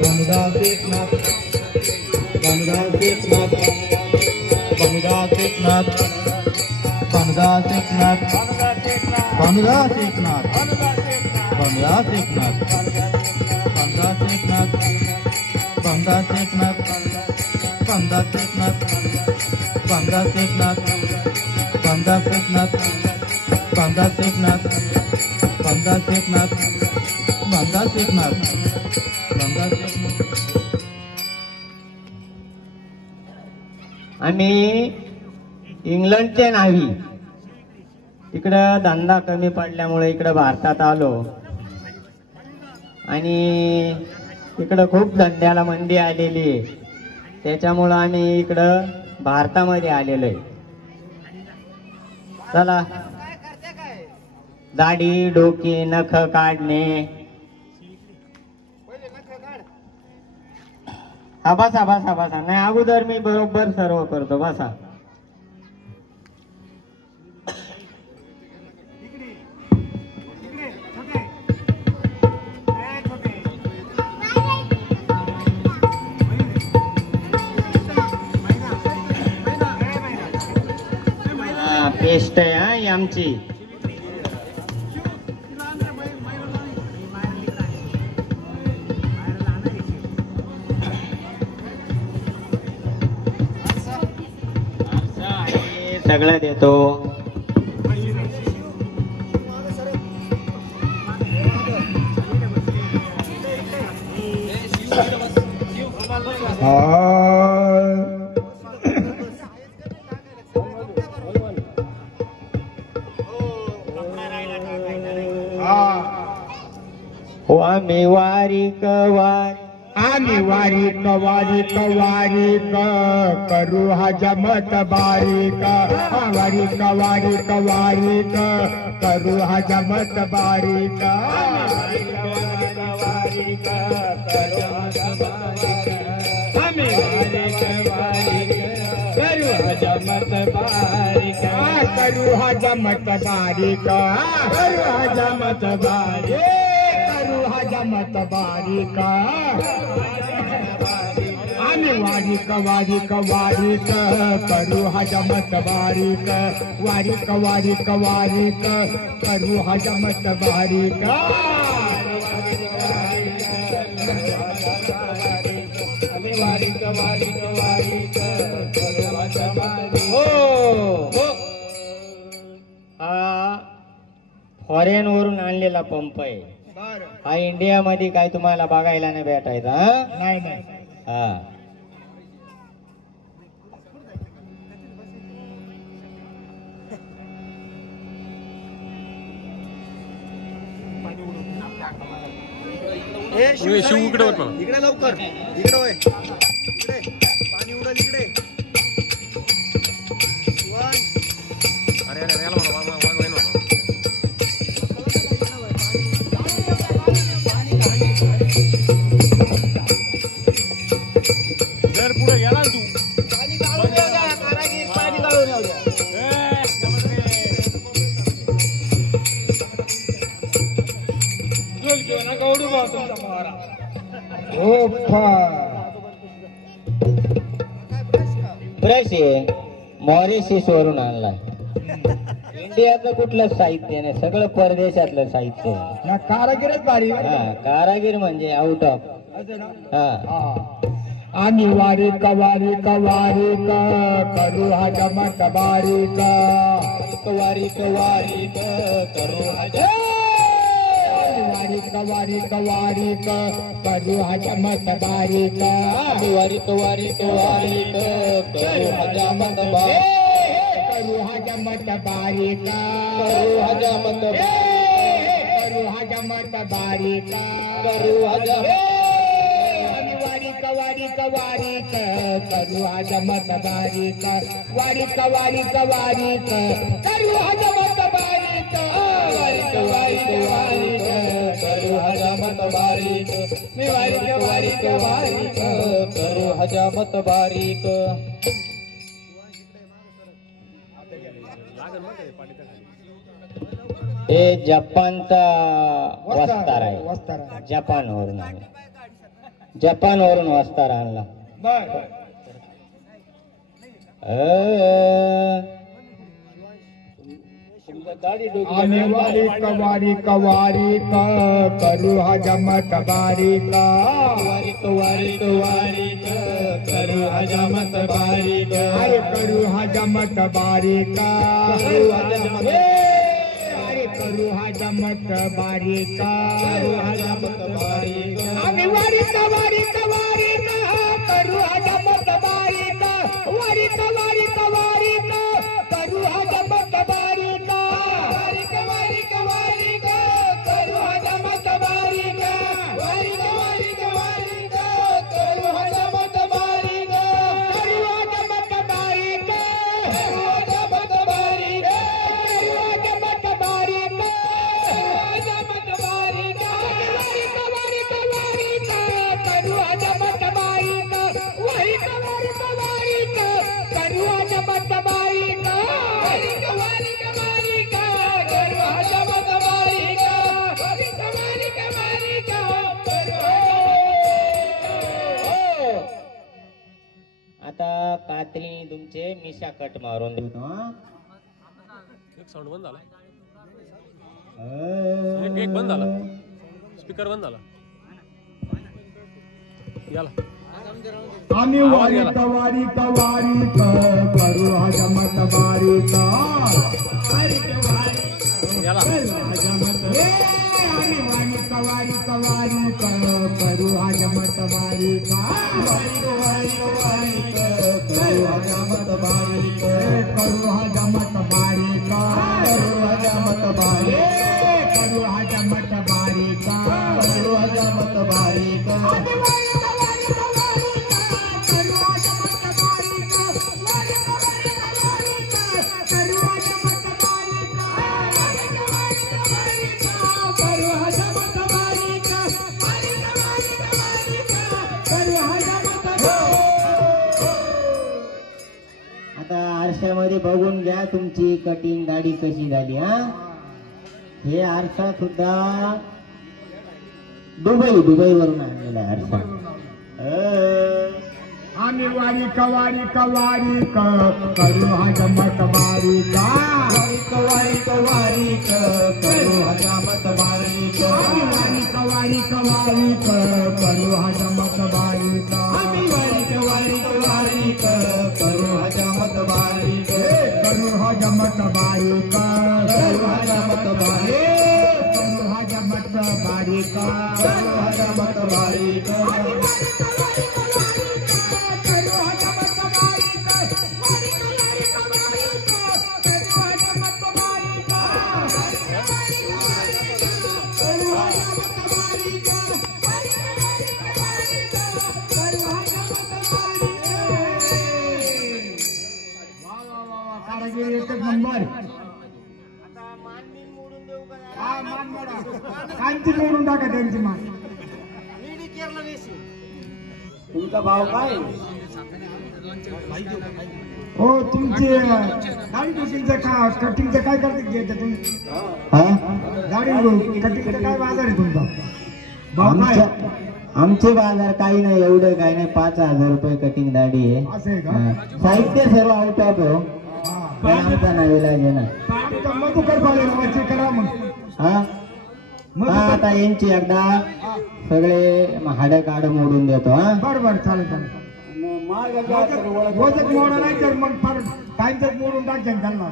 भानुदास एकनाथ भानुदास एकनाथ भानुदास एकनाथ भानुदास एकनाथ भानुदास एकनाथ भानुदास एकनाथ भानुदास एकनाथ भानुदास एकनाथ भानुदास एकनाथ भानुदास एकनाथ भानुदास एकनाथ भानुदास एकनाथ भानुदास एकनाथ भानुदास एकनाथ भानुदास एकनाथ आम्ही इंग्लंडच्या नावी इकडं धंदा कमी पडल्यामुळे इकडं भारतात आलो आणि इकडं खूप धंद्याला मंदी आलेली आहे, त्याच्यामुळं आम्ही इकडं भारतामध्ये आलेलो आहे. चला दाढी डोकी नख काढणे. हा बसा बसा बसा. नाही अगोदर मी बरोबर सर्व करतो, बसा. पेस्ट आहे हा ही आमची. सगळं देतो. आम्ही वारीक आम्ही वारीक वारीक वारीक करू हा जमत बारीक. वारीक वारीक वारीक करू हा जमत बारीक. आम्ही वारीक वारीक करू हा जमत बारीक. करू हा जमत बारीक. करू हा जमत बारीक. जमत बारीक. आम्ही वारीक वारीक वारीक करू हा जमत बारीक. वारीक वारीक वारीक करू हा जमत बारीक. आम्ही वारीक वारीक वारीक करू हा जमत. हो हा फॉरेन वरून आणलेला पंप आहे. हा इंडिया मध्ये काय तुम्हाला बघायला नाही भेटायचा. नाही नाही. हा इकडे लवकर इकडे होय. इकडे पाणी उडल इकडे. अरे अरे याला जर पुढे गेला तू पाणी काढून ब्रश आहे मॉरिशस वरून आणला. इंडियाचं कुठलं साहित्य नाही, सगळं परदेशातलं साहित्य आहे. कारागीरच भारी. हा कारागीर म्हणजे आउट ऑफ. हा आम्ही वारीक वारीक वारीक करू हा जमत बारीक. वारीक वारीक करू हा वारीक वारीक वारीक करू हा जमत बारीक. वारीक वारीक वारीक करू हा जमत बारीक. करू हा जमत बारीक. करू हा जमत करू हा जमत बारीक. करू हा जमत. वारीक वारीक वारीक करू हा जमत बारीक. वारीक वारीक वारीक करू हा जमत बारीक. वारीक वारीक वारीक करू हा जमत बारीक. मी वारीक वारीक वारीक करू हा जमत बारीक. हे जपानचा वस्तार आहे. वस्तार जपानवरून आहे. जपानवरून वस्तार आणला. बर आम्ही वारीक वारीक वारीक करू हजमत बारीक वारीक वारीक वारीक करू हजमत बारीक अरे करू हजमत बारीक करू हजमत अरे करू हजमत बारीक करू हजमत बारीक आम्ही वारीक वारीक वारीक करू हजमत बारीक वारीक वारीक वारीक करू हजमत बारीक वारीक वारीक वारीक करू हजमत बारीक वारीक वारीक वारीक करू हजमत बारीक करू हजमत बारीक करू हजमत बारीक करू हजमत बारीक हजमत बारीक वारीक वारीक वारीक करू हजमत बारीक वारीक वारीक वारीक करू हजमत बारीक वारीक वारीक वारीक करू हजमत बारीक वारीक वारीक वारीक करू आता कात्रीने तुमचे मिशा कट मारून देतो. एक साऊंड बंद झाला. एक बंद झाला. स्पीकर बंद झाला. याला आम्ही वारीक वारीक वारीक करू हजमत बारीक याला आम्ही वारीक वारीक वारीक करू हजमत बारीक वारीक वारीक वारीक करू हजमत बारीक करू हजमत बारीक करू हजमत बारीक करू हजमत बारीक करू हजमत बारीक आता आरशामध्ये बघून घ्या तुमची कटिंग दाढी कशी झाली. हा हे आरसा सुद्धा दुबईवरून आणलेला आहे आरसा. आम्ही वारीक वारीक वारीक करू हजमत बारीक वारीक वारीक वारीक करू हजमत बारीक आम्ही वारीक वारीक वारीक करू हजमत बारीक आम्ही वारीक वारीक वारीक करू हजमत बारीक करू हजमत बारीक करू हजमत बारीक करू हजमत बारीक करू हजमत बारीक एकच नंबर. हा मान मोडा. कांची मोडून टाका त्यांची मान. तुमचा भाव काय हो तुमची दाढी कटिंगचं काय करते घ्यायचं तुम्ही दाढी कटिंगचं काय बाजार आहे तुमचा भाव काय आमचे बाजार काही नाही, एवढं काही नाही. 5,000 रुपये कटिंग दाढी आहे. असं आहे का? साहित्य सर्व आउट ऑफ हो. पण आमचा नाही इलाज आहे ना. मधुकर पाहिजे करा मग. हा आता यांची एकदा सगळे हाड काढ मोडून देतो. हा बरोबर चालेल चालेल. वजक मोडा नाही तर मग फार टाइमच मोडून टाकेन त्यांना.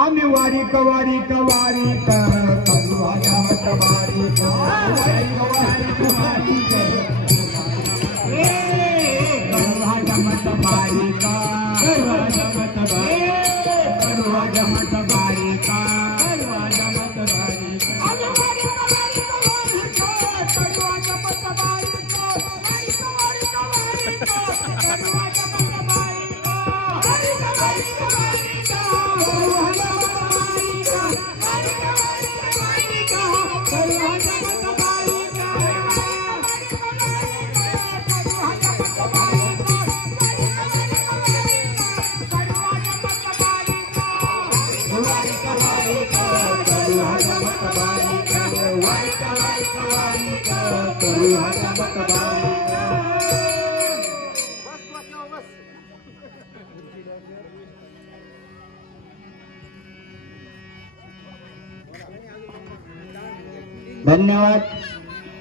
आम्ही वारीक वारीक वारीक करू हजमत बारीक वारीक वारीक वारीक करू हजमत बारीक करू हजमत बारीक करू हजमत बारीक करू हजमत बारीक आम्ही वारीक वारीक वारीक करू हजमत बारीक वारीक वारीक वारीक करू हजमत बारीक वारीक वारीक वारीक करू वारीक करू हा चमत्कार धन्यवाद।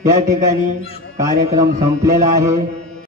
या ठिकाणी कार्यक्रम संपलेला आहे।